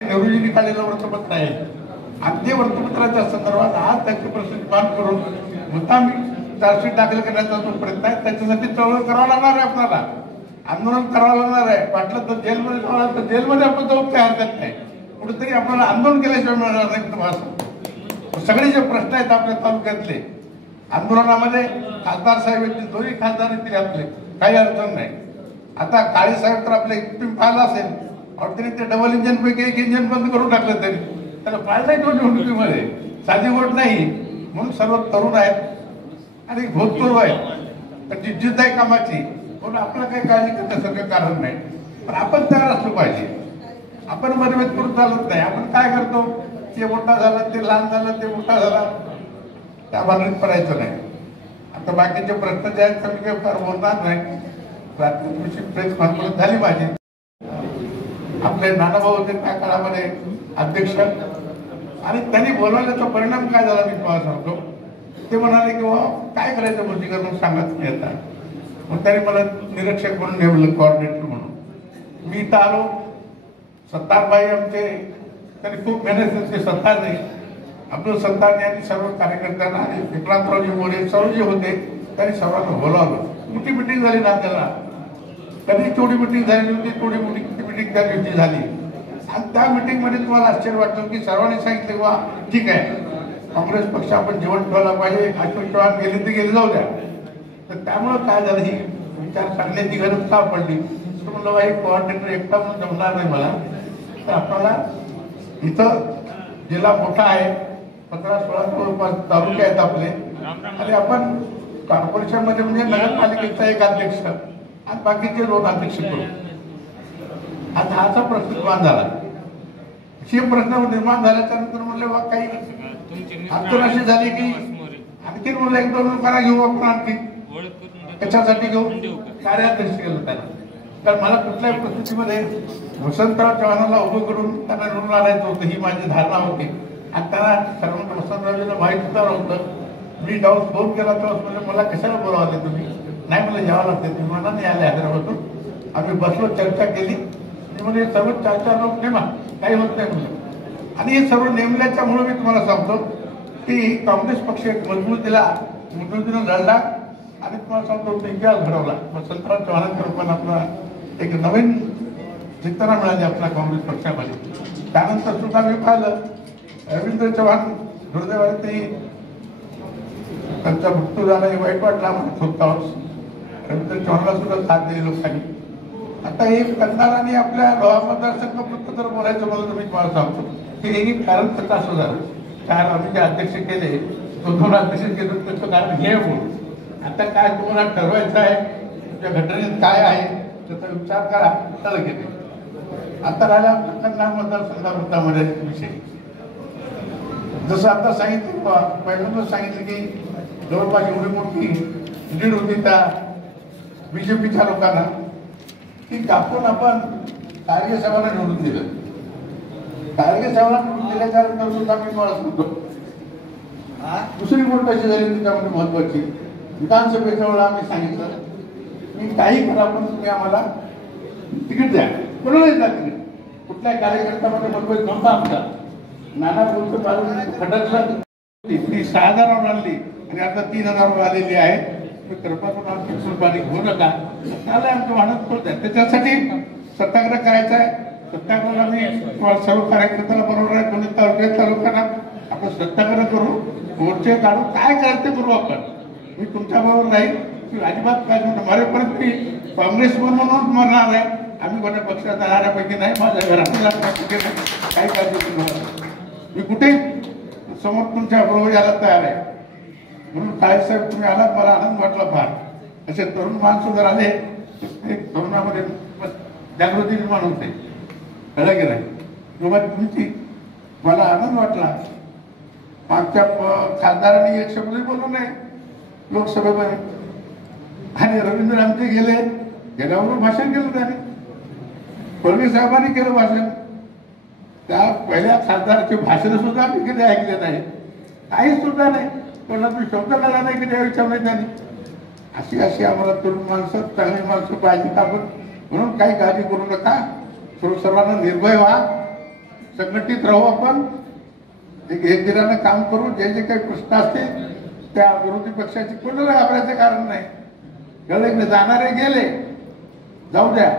नेहरूजींनी काढलेलं वृत्तपत्र आहे आणि ते वृत्तपत्राच्या संदर्भात आज त्याची प्रसिद्धी मान करून मुद्दाम चार्जशीट दाखल करण्याचा जो प्रयत्न आहे त्याच्यासाठी चळवळ करावं लागणार आहे, आपल्याला आंदोलन करावं लागणार आहे. वाटलं तर जेलमध्ये जावं तर जेलमध्ये आपण जाऊन काही हरकत नाही, कुठेतरी आपल्याला आंदोलन केल्याशिवाय मिळणार नाही. तुम्हाला सगळे जे प्रश्न आहेत आपल्या तालुक्यातले आंदोलनामध्ये खासदार साहेब येतील, दोन्ही खासदार येतील, आपले काही अडचण नाही. आता काळे साहेब तर आपले तुम्ही पाहिलं असेल, त्यांनी ते डबल इंजिन पैकी एक इंजिन बंद करून टाकलं, तरी त्याला पाहिलं नाही तो निवडणुकीमध्ये. साधी गोष्ट नाही, म्हणून सर्व तरुण आहेत आणि भूतपूर्व आहेत, त्यांची जिद्द आहे कामाची, म्हणून आपल्याला काही काळजी करण्यासारखं कारण नाही. पण आपण तयार असलो पाहिजे. आपण मतभेद करून चालत नाही. आपण काय करतो, ते मोठा झाला, ते लहान झालं, ते मोठा झाला, त्या भानगडीत पडायचं नाही. आता बाकीचे प्रश्न जे आहेत मी काही फार बोलणार नाही. रात्री प्रेस कॉन्फरन्स झाली माझी. आपले नानाभाऊ होते त्या काळामध्ये अध्यक्ष, आणि त्यांनी बोलवल्याचा परिणाम काय झाला मी तुम्हाला सांगतो. ते म्हणाले की काय करायचं गोष्टी करून सांगत नाही आता. मग त्यांनी मला निरीक्षक म्हणून नेमलं, कोऑर्डिनेटर म्हणून. मी इथं आलो. सत्तारबाई आमचे, त्यांनी खूप मेहनत केली. सत्तार नाही, अब्दुल सत्तार यांनी सर्व कार्यकर्त्यांना आणि विक्रांतरावजी मोरे सर्व जे होते त्यांनी सर्वांना बोलावलं. मोठी मिटिंग झाली ना, त्याला कधी थोडी मिटिंग झाली होती, थोडी मोठी मिटिंग त्या दिवशी झाली. आणि त्या मिटिंगमध्ये तुम्हाला आश्चर्य वाटतं की सर्वांनी सांगितलं वा ठीक आहे, काँग्रेस पक्ष आपण जीवन ठेवायला पाहिजे, अशोक चव्हाण गेले ते गेले, जाऊ द्या. तर त्यामुळं काय झालं, ही विचार सांगण्याची गरज का पडली. तर म्हणलं बाई कोऑर्डिनेटर एकटा म्हणून जमणार नाही मला, तर आपल्याला इथं जिल्हा मोठा आहे, 15-16 तालुके आहेत आपले, आणि आपण कॉर्पोरेशनमध्ये म्हणजे नगरपालिकेचा एक अध्यक्ष आणि बाकीचे 2 अध्यक्ष करू. आता हाचा प्रश्न निर्माण झाला. हे प्रश्न निर्माण झाल्याच्या नंतर म्हणले बा काही अडचण अशी झाली की आणखी म्हणलं 1-2 लोकांना घेऊ आपण, आणखी त्याच्यासाठी घेऊ कार्याध्यक्ष केलं त्यांना. कारण मला कुठल्याही परिस्थितीमध्ये वसंतराव चव्हाणांना उभं करून त्यांना निवडून आणायचं होतं, ही माझी धारणा होती. आणि त्यांना सर्वांना वसंतरावजीला माहीत सुद्धा नव्हतं. मी जाऊन फोन केला तेव्हा म्हणजे मला कशाला बोलावले तुम्ही. नाही, मला यावं लागते, तुम्ही मला नाही आले हैदराबादून. आम्ही बसलो, चर्चा केली, म्हणजे सर्व 4-4 लोक नेमा, काही होत नाही म्हणलं. आणि हे सर्व नेमल्याच्यामुळे मी तुम्हाला सांगतो की काँग्रेस पक्ष एक मजबूतीनं लढला आणि तुम्हाला सांगतो इतिहास घडवला. वसंतराव चव्हाणांच्या रूपाने आपला एक नवीन चेतना मिळाली आपल्या काँग्रेस पक्षामध्ये. त्यानंतर सुद्धा मी पाहिलं रवींद्र चव्हाण दुर्दैवाने त्यांचा मृत्यू झाला, हे वाईट वाटला म्हणत होता. रवींद्र चव्हाणला सुद्धा साथ दिली लोकांनी. आता हे करणार आणि आपल्या लोहा मतदारसंघ जर बोलायचं मला तुम्ही तुम्हाला सांगतो की हे कारण कसं असं झालं. 4 आम्ही जे अध्यक्ष केले, 2 अध्यक्ष केले, त्याचं कारण हे बोल. आता काय तुम्हाला ठरवायचं आहे, तुमच्या घटनेत काय आहे त्याचा विचार करा, त्याला घेते. आता राहिला कन्नड मतदारसंघामध्ये विषय. जसं आता सांगितलं, पहिल्यांदा सांगितलं की जवळपास एवढी मोठी लीड होती त्या बीजेपीच्या लोकांना की कापून आपण कारगे साहेबांना निवडून दिलं. कारगे साहेबांना निवडून दिल्याच्या नंतर सुद्धा मी मला सांगतो दुसरी गोष्ट अशी झाली त्याच्यामध्ये महत्वाची. विधानसभेच्या वेळेला आम्ही सांगितलं की काही करा पण तुम्ही आम्हाला तिकीट द्या, कोणालाही द्या तिकीट. कुठल्याही कार्यकर्त्यामध्ये मतभेद नव्हता आमचा. नाना बोलतो काढून खटकलं, ती 6,000 आणली आणि आता 3,000 आलेली आहे. कृपातून आमची पाणी घेऊ नका, त्याला आमचं म्हणत होतं. त्याच्यासाठी सत्याग्रह करायचा आहे. सत्याग्रहाला मी सर्व कार्यकर्त्याला बरोबर आहे, दोन्ही तालुक्यातल्या लोकांना आपण सत्याग्रह करू, मोर्चे काढू, काय करायचं ते करू आपण. मी तुमच्या बरोबर राहील, की अजिबात काय मरेपर्यंत मी काँग्रेस म्हणून मरणार आहे. आम्ही कोणत्या पक्षात राहण्यापैकी नाही, माझ्या घरात काही काळजी करू. मी कुठे समोर तुमच्या बरोबर यायला तयार आहे. म्हणून काय साहेब तुम्ही आलात, मला आनंद वाटला फार. असे तरुण माणसं जर आले एक तरुणामध्ये जागृती निर्माण होते, कळलं की नाही. तेव्हा तुमची मला आनंद वाटला. मागच्या खासदारांनी एक शब्दही बोलू नये लोकसभेमध्ये, आणि रवींद्र आमचे गेल्यावर भाषण केलं त्याने. फडणवीस साहेबांनी केलं भाषण. त्या पहिल्या खासदाराचे भाषण सुद्धा आम्ही कधी ऐकले नाही, काही सुद्धा नाही. कोणाला शब्द झाला नाही की त्या विचारलं त्यांनी. अशी आम्हाला तरुण माणसं, चांगली माणसं पाहिजे आपण. म्हणून काही काळजी करू नका, सर्वांना निर्भय व्हा. संघटित राहू आपण, एक दिनानं काम करू. जे जे काही प्रश्न असतील त्या विरोधी पक्षाची कोणाला घाबरायचं कारण नाही. गळे जाणारे गेले, जाऊ द्या.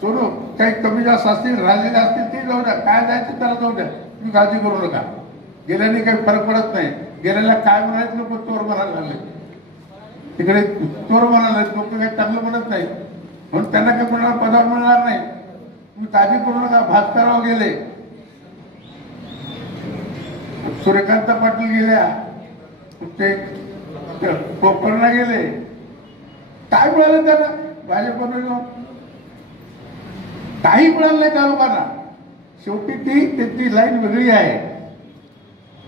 सोडू काही कमी जास्त असतील, राहिलेले असतील ते जाऊ द्या. काय जायचं त्याला जाऊ द्या, तुम्ही काळजी करू नका. गेल्याने काही फरक पडत नाही. गेल्याला काय म्हणायचं लोक चोर म्हणायला लागले, तिकडे चोर म्हणाले लोक, काही चांगलं म्हणत नाही. म्हणून त्यांना काही कोणाला पदावर मिळणार नाही. तुम्ही काळजी करू नका. भास्करराव गेले, सूर्यकांत पाटील गेल्या, ते कोकणला गेले. काय मिळालं त्यांना भाजपनं जाऊन? काही मिळालं नाही त्या लोकांना. शेवटी त्यांची लाईन वेगळी आहे.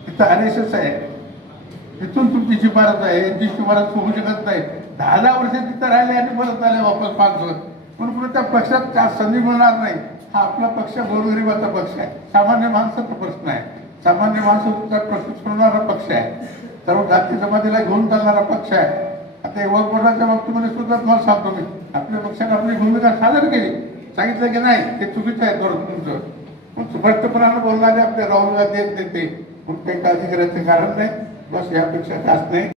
तिथं RSS आहे, तिथून तुमची शिफारस आहे. यांची शिफारस होऊ शकत नाही. 10 वर्ष तिथं राहिले आणि परत आले वापस मागचं. पण पुढे त्या पक्षात का संधी मिळणार नाही. हा आपला पक्ष गोरगरिबाचा पक्ष आहे. सामान्य माणसाचा प्रश्न आहे. सामान्य माणसाचा प्रश्न सोडवणारा पक्ष आहे. सर्व जाती जमातीला घेऊन चालणारा पक्ष आहे. आता वक्फ बोर्डाच्या बाबतीमध्ये सुद्धा तुम्हाला सांगतो मी, आपल्या पक्षाने आपली भूमिका सादर केली. सांगितलं की नाही ते चुकीचं आहे तुमचं. पण स्पष्टपणानं बोलणारे आपले राहुल गांधी आहेत ते काही काळजी करायचं कारण नाही. बस यापेक्षा जास्त नाही.